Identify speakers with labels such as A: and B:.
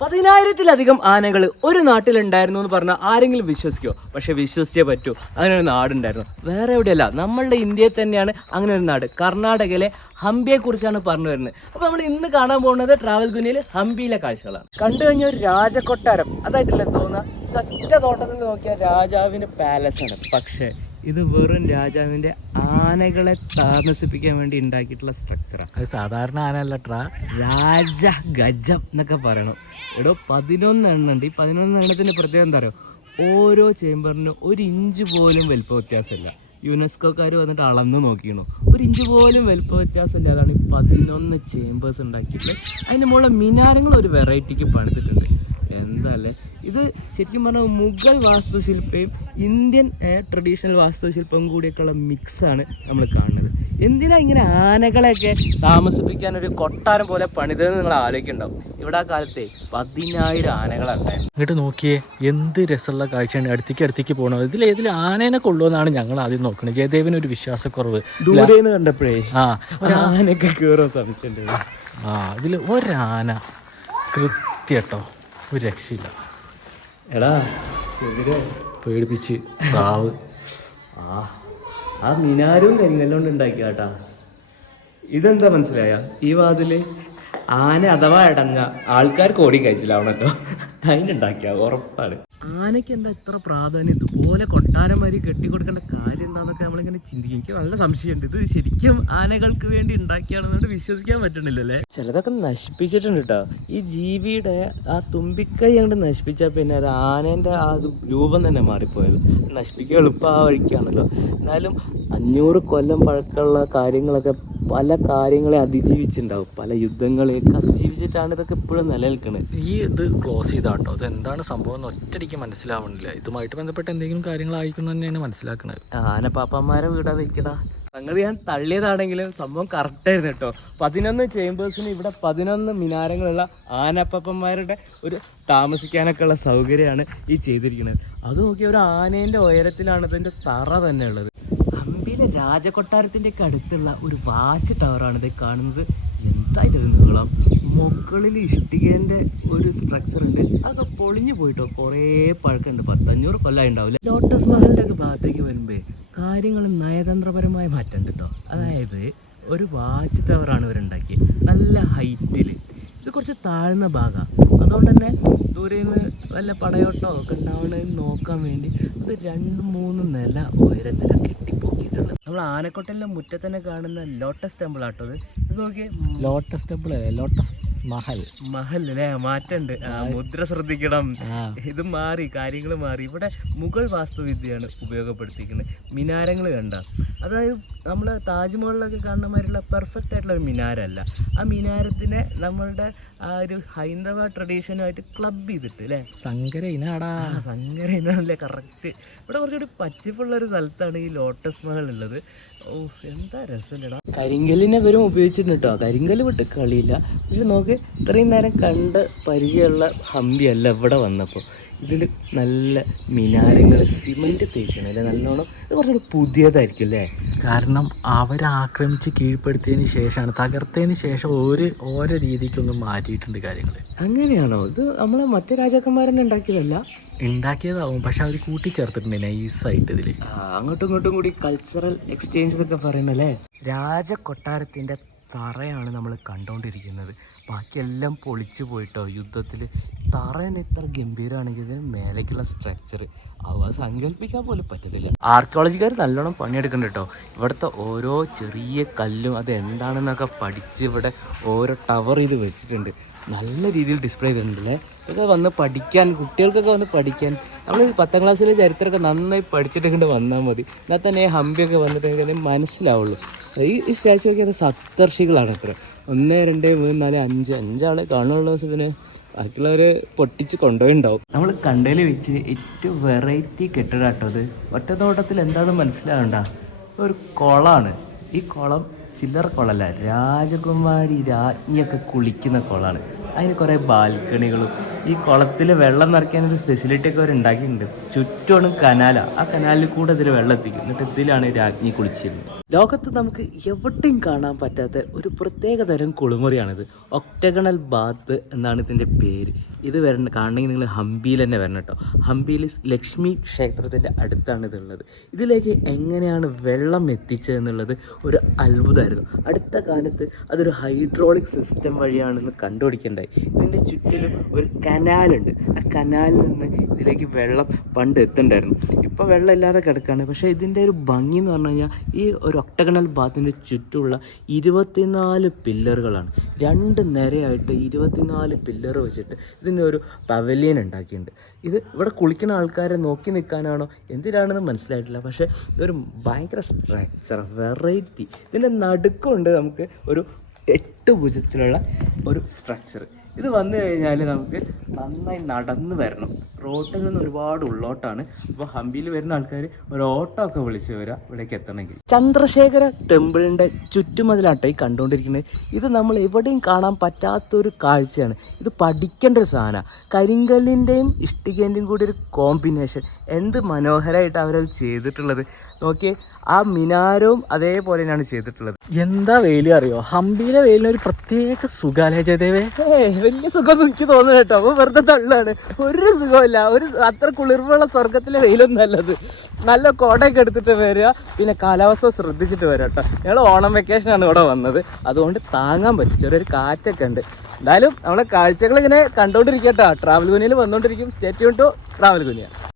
A: പതിനായിരത്തിലധികം ആനകൾ ഒരു നാട്ടിലുണ്ടായിരുന്നു എന്ന് പറഞ്ഞാൽ ആരെങ്കിലും വിശ്വസിക്കോ? പക്ഷെ വിശ്വസിച്ചേ പറ്റൂ. അങ്ങനെ ഒരു നാടുണ്ടായിരുന്നു. വേറെ എവിടെയല്ല നമ്മളുടെ ഇന്ത്യയിൽ തന്നെയാണ് അങ്ങനെ ഒരു നാട്. കർണാടകയിലെ ഹംപിയെ കുറിച്ചാണ് പറഞ്ഞു വരുന്നത്. അപ്പോൾ നമ്മൾ ഇന്ന് കാണാൻ പോകുന്നത് ട്രാവൽ ഗുനിയിൽ ഹംപിയിലെ കാഴ്ചകളാണ്. കണ്ടു കഴിഞ്ഞ ഒരു രാജകൊട്ടാരം. അതായിട്ടില്ല തോന്നുക? ഒറ്റ തോട്ടത്തിൽ നോക്കിയ രാജാവിന്റെ ആണ്. പക്ഷേ ഇത് വെറും രാജാവിന്റെ ആനകളെ താമസിപ്പിക്കാൻ വേണ്ടി ഉണ്ടാക്കിയിട്ടുള്ള സ്ട്രക്ചറാണ്
B: അത് സാധാരണ ആനല്ല ട്രാ
A: രാജ ഗജം എന്നൊക്കെ പറയണം. എടോ പതിനൊന്ന് എണ്ണം ഉണ്ട്. ഈ പതിനൊന്ന് എണ്ണത്തിന്റെ പ്രത്യേകത എന്താ പറയുക ഓരോ ചേംബറിനും ഒരു ഇഞ്ച് പോലും വലിപ്പ വ്യത്യാസമില്ല. യുനെസ്കോക്കാർ വന്നിട്ട് അളന്ന് നോക്കിയിരുന്നു ഒരു ഇഞ്ച് പോലും വലിപ്പ വ്യത്യാസമില്ല. അതാണ് ഈ പതിനൊന്ന് ചേമ്പേഴ്സ് ഉണ്ടാക്കിയിട്ടുള്ളത്. അതിന്റെ മുകളിൽ മിനാരങ്ങൾ ഒരു വെറൈറ്റിക്ക് പണിതിട്ടുണ്ട്. എന്താ അല്ലേ? ഇത് ശരിക്കും പറഞ്ഞാൽ മുഗൾ വാസ്തുശില്പയും ഇന്ത്യൻ ട്രഡീഷണൽ വാസ്തുശില്പവും കൂടിയൊക്കെയുള്ള മിക്സാണ് നമ്മൾ കാണുന്നത്. എന്തിനാ ഇങ്ങനെ ആനകളെയൊക്കെ താമസിപ്പിക്കാൻ ഒരു കൊട്ടാരം പോലെ പണിതെന്ന് നിങ്ങൾ ആലോചിക്കുന്നുണ്ടാവും ഇവിടെ ആ കാലത്തെ പതിനായിരം ആനകളുണ്ടായിരുന്നു
B: ഇങ്ങോട്ട് നോക്കിയേ എന്ത് രസമുള്ള കാഴ്ചയാണ്. അടുത്തേക്ക് അടുത്തേക്ക് പോകണം ഇതിൽ ഏതിൽ ആനേനെ കൊള്ളുമെന്നാണ് ഞങ്ങൾ ആദ്യം നോക്കുന്നത് ജയദേവിന് ഒരു വിശ്വാസക്കുറവ്.
A: ദൂരെ നിന്ന് കണ്ടപ്പോഴേ
B: ആ.
A: ആനയൊക്കെ കയറുമോ സംശയം
B: ആ ഇതിൽ ഒരാന. കൃത്യട്ടോ. ഒരു രക്ഷയില്ല.
A: എടാ
B: പേടിപ്പിച്ച് പ്രാവ്
A: ആ ആ മിനാരും കരിങ്കല്ലുകൊണ്ട് ഉണ്ടാക്കിയ കേട്ടാ ഇതെന്താ മനസ്സിലായ? ഈ വാതിൽ ആന അഥവാ അടങ്ങ ആൾക്കാർ ഓടി കഴിച്ചില്ലാവണല്ലോ അതിനുണ്ടാക്കിയ ഉറപ്പാണ്. ആനയ്ക്ക് എന്താ ഇത്ര പ്രാധാന്യം? ഇതുപോലെ കെട്ടി കെട്ടിക്കൊടുക്കേണ്ട കാര്യം എന്താന്നൊക്കെ നമ്മളിങ്ങനെ ചിന്തിക്കും. എനിക്ക് നല്ല സംശയമുണ്ട്. ഇത് ശരിക്കും ആനകൾക്ക് വേണ്ടി ഉണ്ടാക്കിയാണെന്നുകൊണ്ട് വിശ്വസിക്കാൻ പറ്റണില്ലല്ലേ? ചിലതൊക്കെ നശിപ്പിച്ചിട്ടുണ്ട് കേട്ടോ ഈ ജീവിയുടെ ആ തുമ്പിക്കൈ അങ്ങോട്ട് നശിപ്പിച്ചാൽ പിന്നെ അത് ആനേന്റെ ആ രൂപം തന്നെ മാറിപ്പോയത്. നശിപ്പിക്കുക എളുപ്പം ആ വഴിക്കാണല്ലോ. എന്നാലും അഞ്ഞൂറ് കൊല്ലം പഴക്കമുള്ള കാര്യങ്ങളൊക്കെ പല കാര്യങ്ങളെ അതിജീവിച്ചിട്ടുണ്ടാവും. പല യുദ്ധങ്ങളെയൊക്കെ അതിജീവിച്ചിട്ടാണ് ഇതൊക്കെ ഇപ്പോഴും നിലനിൽക്കുന്നത്
B: ഈ ഇത് ക്ലോസ് ചെയ്താട്ടോ. ഇത് എന്താണ് സംഭവം എന്ന് ഒറ്റയടിക്ക് മനസ്സിലാവണില്ല. ഇതുമായിട്ട് ബന്ധപ്പെട്ട എന്തെങ്കിലും കാര്യങ്ങളായിരിക്കും തന്നെയാണ് മനസ്സിലാക്കുന്നത്
A: ആനപ്പാപ്പന്മാരെ വീടാ വെക്കടാ. സംഗതി ഞാൻ തള്ളിയതാണെങ്കിലും സംഭവം കറക്റ്റായിരുന്നു കേട്ടോ. പതിനൊന്ന് ചേമ്പേഴ്സിന് ഇവിടെ പതിനൊന്ന് മിനാരങ്ങളുള്ള ആനപ്പാപ്പന്മാരുടെ ഒരു താമസിക്കാനൊക്കെ ഉള്ള സൗകര്യമാണ് ഈ ചെയ്തിരിക്കുന്നത്. അത് നോക്കി ഒരു ആനേന്റെ ഉയരത്തിലാണ് ഇതിന്റെ തറ തന്നെ ഉള്ളത്. ഹംപിയിലെ രാജകൊട്ടാരത്തിന്റെ ഒക്കെ അടുത്തുള്ള ഒരു വാച്ച് ടവറാണ് ഇത് കാണുന്നത്. എന്തായിട്ട് നീളം? മുകളിൽ ഇഷ്ടികേന്റെ ഒരു സ്ട്രക്ചർ ഉണ്ട്. അതൊക്കെ പൊളിഞ്ഞു പോയിട്ടോ. കുറേ പഴക്കമുണ്ട്. പത്തഞ്ഞൂറ് കൊല്ലം ഉണ്ടാവില്ല ലോട്ടസ് മഹലിന്റെ ഒക്കെ ഭാഗത്തേക്ക് വരുമ്പോൾ കാര്യങ്ങൾ നയതന്ത്രപരമായ മാറ്റം കേട്ടോ? അതായത് ഒരു വാച്ച് ടവറാണ് ഇവരുണ്ടാക്കിയത് നല്ല ഹൈറ്റിൽ ഇത് കുറച്ച് താഴ്ന്ന ഭാഗമാണ് അതുകൊണ്ട് തന്നെ ദൂരെ നിന്ന് വല്ല പടയോട്ടോ ഒക്കെ ഉണ്ടാവണമെന്ന് നോക്കാൻ വേണ്ടി അത് രണ്ട് മൂന്ന് നില ഉയരത്തിലാണ് കെട്ടിപ്പോക്കിയിട്ടുള്ളത് നമ്മൾ ആനക്കൊട്ടലിലെ മുറ്റത്ത് തന്നെ കാണുന്ന ലോട്ടസ് ടെമ്പിൾ ആട്ടോ ഇത് നോക്കി നോക്കിയേ
B: lotus temple lotus Mahal.
A: Mahal അല്ലേ? മാറ്റണ്ട് മുദ്ര ശ്രദ്ധിക്കണം. ഇത് മാറി കാര്യങ്ങൾ മാറി. ഇവിടെ മുഗൾ വാസ്തുവിദ്യയാണ് ഉപയോഗപ്പെടുത്തിയിരിക്കുന്നത്. മിനാരങ്ങൾ കണ്ട. അതായത് നമ്മൾ താജ്മഹലിലൊക്കെ കാണുന്ന മാതിരിയുള്ള പെർഫെക്റ്റ് ആയിട്ടുള്ള ഒരു മിനാരല്ല. ആ മിനാരത്തിനെ നമ്മളുടെ ആ ഒരു ഹൈന്ദവ ട്രഡീഷനുമായിട്ട് ക്ലബ് ചെയ്തിട്ട് അല്ലേ?
B: സങ്കര ഇനാടാ.
A: സങ്കര ഇനാണല്ലേ കറക്റ്റ് ഇവിടെ കുറച്ചുകൂടി പച്ചപ്പുള്ള ഒരു സ്ഥലത്താണ് ഈ ലോട്ടസ് മഹൽ ഉള്ളത്. ഓ എന്താ കരിങ്കല്ലിനെ വരും ഉപയോഗിച്ചിട്ടുണ്ട് കേട്ടോ കരിങ്കല്ല് വിട്ട് കളിയില്ല. പക്ഷെ നോക്ക് ഇത്രയും നേരം കണ്ട് പരിചയമുള്ള ഹമ്പിയല്ല ഇവിടെ വന്നപ്പോൾ ഇതിൽ നല്ല മിനാരങ്ങൾ സിമന്റ് തേച്ചാണ് അല്ലേ? നല്ലോണം. ഇത് കുറച്ചുകൂടി പുതിയതായിരിക്കും അല്ലേ?
B: കാരണം അവരാക്രമിച്ച് കീഴ്പ്പെടുത്തിയതിന് ശേഷമാണ് തകർത്തതിന് ശേഷം ഒരു ഓരോ രീതിക്കൊന്നും മാറ്റിയിട്ടുണ്ട് കാര്യങ്ങൾ
A: അങ്ങനെയാണോ? ഇത് നമ്മളെ മറ്റു രാജാക്കന്മാരെന്നെ ഉണ്ടാക്കിയതല്ല?
B: ഉണ്ടാക്കിയതാവും പക്ഷെ അവർ കൂട്ടിച്ചേർത്തിട്ടുണ്ട് നൈസായിട്ട് ഇതിൽ
A: അങ്ങോട്ടും ഇങ്ങോട്ടും കൂടി കൾച്ചറൽ എക്സ്ചേഞ്ച് എന്നൊക്കെ പറയുന്നല്ലേ? രാജകൊട്ടാരത്തിന്റെ തറയാണ് നമ്മൾ കണ്ടുകൊണ്ടിരിക്കുന്നത് ബാക്കിയെല്ലാം പൊളിച്ചു പോയിട്ടോ യുദ്ധത്തിൽ തറ തന്നെ ഇത്ര ഗംഭീരമാണെങ്കിൽ ഇതിന് മേലേക്കുള്ള സ്ട്രക്ചർ അവ സങ്കല്പിക്കാൻ പോലും പറ്റത്തില്ല. ആർക്കിയോളജിക്കാർ നല്ലോണം പണിയെടുക്കുന്നുണ്ട് കേട്ടോ ഇവിടുത്തെ ഓരോ ചെറിയ കല്ലും അത് എന്താണെന്നൊക്കെ പഠിച്ച് ഇവിടെ ഓരോ ടവർ ഇത് വെച്ചിട്ടുണ്ട്. നല്ല രീതിയിൽ ഡിസ്പ്ലേ ചെയ്തിട്ടുണ്ടല്ലേ? ഇതൊക്കെ വന്ന് പഠിക്കാൻ കുട്ടികൾക്കൊക്കെ വന്ന് പഠിക്കാൻ. നമ്മൾ പത്താം ക്ലാസ്സിലെ ചരിത്രമൊക്കെ നന്നായി പഠിച്ചിട്ട് വന്നാൽ മതി. എന്നാൽ തന്നെ ഈ ഹംപിയൊക്കെ വന്നിട്ട് മനസ്സിലാവുള്ളൂ. ഈ ഈ സ്റ്റാച്ചു നോക്കി അത് സപ്തർഷികളാണ് അത്ര. ഒന്ന് രണ്ട് മൂന്ന് നാല് അഞ്ച് അഞ്ചാളെ കാണാനുള്ള ദിവസത്തിന് ബാക്കിയുള്ളവർ പൊട്ടിച്ച് കൊണ്ടുപോയിണ്ടാവും. നമ്മൾ കണ്ടതിൽ വെച്ച് ഏറ്റവും വെറൈറ്റി കെട്ടിടം കേട്ടോ അത്. ഒറ്റത്തോട്ടത്തിൽ എന്താണെന്ന് മനസ്സിലാവണ്ട. ഒരു കുളമാണ് ഈ കുളം ചില്ലറ കുളമല്ല. രാജകുമാരി രാജ്ഞിയൊക്കെ കുളിക്കുന്ന കുളമാണ് അതിന് കുറേ ബാൽക്കണികളും ഈ കുളത്തിൽ വെള്ളം നിറയ്ക്കാൻ ഒരു ഫെസിലിറ്റി ഒക്കെ അവർ ഉണ്ടാക്കിയിട്ടുണ്ട് ചുറ്റുമാണ് കനാല. ആ കനാലിൽ കൂടെ ഇതിൽ വെള്ളം എത്തിക്കും. എന്നിട്ട് ഇതിലാണ് രാജ്ഞി കുളിച്ചിരുന്നത്. ലോകത്ത് നമുക്ക് എവിടെയും കാണാൻ പറ്റാത്ത ഒരു പ്രത്യേക തരം കുളിമുറിയാണിത്. ഒക്ടഗണൽ ബാത്ത് എന്നാണ് ഇതിന്റെ പേര്. ഇത് വരണം കാണണമെങ്കിൽ നിങ്ങൾ ഹംപിയിൽ തന്നെ വരണം കേട്ടോ. ഹംപിയിൽ ലക്ഷ്മി ക്ഷേത്രത്തിന്റെ അടുത്താണ് ഇതുള്ളത്. ഇതിലേക്ക് എങ്ങനെയാണ് വെള്ളം എത്തിച്ചതെന്നുള്ളത് ഒരു അത്ഭുതമായിരുന്നു. അടുത്ത കാലത്ത് അതൊരു ഹൈഡ്രോളിക് സിസ്റ്റം വഴിയാണെന്ന് കണ്ടുപിടിക്കേണ്ടായി ഇതിന്റെ ചുറ്റിലും ഒരു കനാലുണ്ട്. ആ കനാലിൽ നിന്ന് ഇതിലേക്ക് വെള്ളം പണ്ട് എത്തുണ്ടായിരുന്നു ഇപ്പോൾ വെള്ളം ഇല്ലാതെ കിടക്കുകയാണ് പക്ഷേ ഇതിന്റെ ഒരു ഭംഗി എന്ന് പറഞ്ഞു കഴിഞ്ഞാൽ ഈ ഒരു ഒക്ടഗണൽ ബാത്തിന്റെ ചുറ്റുമുള്ള ഇരുപത്തിനാല് പില്ലറുകളാണ്. രണ്ട് നിരയായിട്ട് ഇരുപത്തിനാല് പില്ലർ വെച്ചിട്ട് ഇതിന്റെ ഒരു പവലിയൻ ഉണ്ടാക്കിയിട്ടുണ്ട്. ഇത് ഇവിടെ കുളിക്കുന്ന ആൾക്കാരെ നോക്കി നിൽക്കാനാണോ? എന്തിനാണെന്ന് മനസ്സിലായിട്ടില്ല. പക്ഷേ ഇതൊരു ഭയങ്കര സ്ട്രക്ചർ വെറൈറ്റി ഇതിന്റെ നടുക്കുണ്ട് നമുക്ക് ഒരു എട്ട് ഭുജത്തിലുള്ള ഒരു സ്ട്രക്ചർ ഇത് വന്നു കഴിഞ്ഞാൽ നമുക്ക് നന്നായി നടന്ന് വരണം. റോട്ടിൽ നിന്ന് ഒരുപാട് ഉള്ളോട്ടാണ്. അപ്പോൾ ഹംപിയിൽ വരുന്ന ആൾക്കാർ ഒരു ഓട്ടോ ഒക്കെ വിളിച്ച് വരാം ഇവിടേക്ക് എത്തണമെങ്കിൽ. ചന്ദ്രശേഖര ടെമ്പിളിന്റെ ചുറ്റുമതിലാട്ടായി കണ്ടുകൊണ്ടിരിക്കുന്നത് ഇത് നമ്മൾ എവിടെയും കാണാൻ പറ്റാത്തൊരു കാഴ്ചയാണ്. ഇത് പഠിക്കേണ്ട ഒരു സാധനമാണ് കരിങ്കല്ലിന്റെയും ഇഷ്ടികേന്റെയും കൂടി ഒരു കോമ്പിനേഷൻ എന്ത് മനോഹരമായിട്ട് അവരത് ചെയ്തിട്ടുള്ളത്. നോക്കിയേ ആ മിനാരവും അതേപോലെ തന്നെയാണ് ചെയ്തിട്ടുള്ളത്.
B: എന്താ വെയിൽ അറിയോ? ഹംപിയിലെ വെയിലിന് ഒരു പ്രത്യേക സുഖാലേ ജയദേവേ?
A: വലിയ സുഖം എനിക്ക് തോന്നുന്നു കേട്ടോ. അപ്പൊ വെറുതെ തള്ളാണ്. ഒരു സുഖമില്ല. ഒരു അത്ര കുളിർമുള്ള സ്വർഗത്തിലെ വെയിലൊന്നും നല്ലത് നല്ല കോടയൊക്കെ എടുത്തിട്ട് വരിക. പിന്നെ കാലാവസ്ഥ ശ്രദ്ധിച്ചിട്ട് വരിക കേട്ടോ. ഞങ്ങൾ ഓണം വെക്കേഷനാണ് ഇവിടെ വന്നത്. അതുകൊണ്ട് താങ്ങാൻ പറ്റും. ചെറിയൊരു കാറ്റൊക്കെ ഉണ്ട്. എന്തായാലും നമ്മളെ കാഴ്ചകൾ ഇങ്ങനെ കണ്ടുകൊണ്ടിരിക്കട്ടോ ട്രാവൽ ഗുനിയിൽ വന്നുകൊണ്ടിരിക്കും സ്റ്റേറ്റ് ടു ട്രാവൽ കുനിയ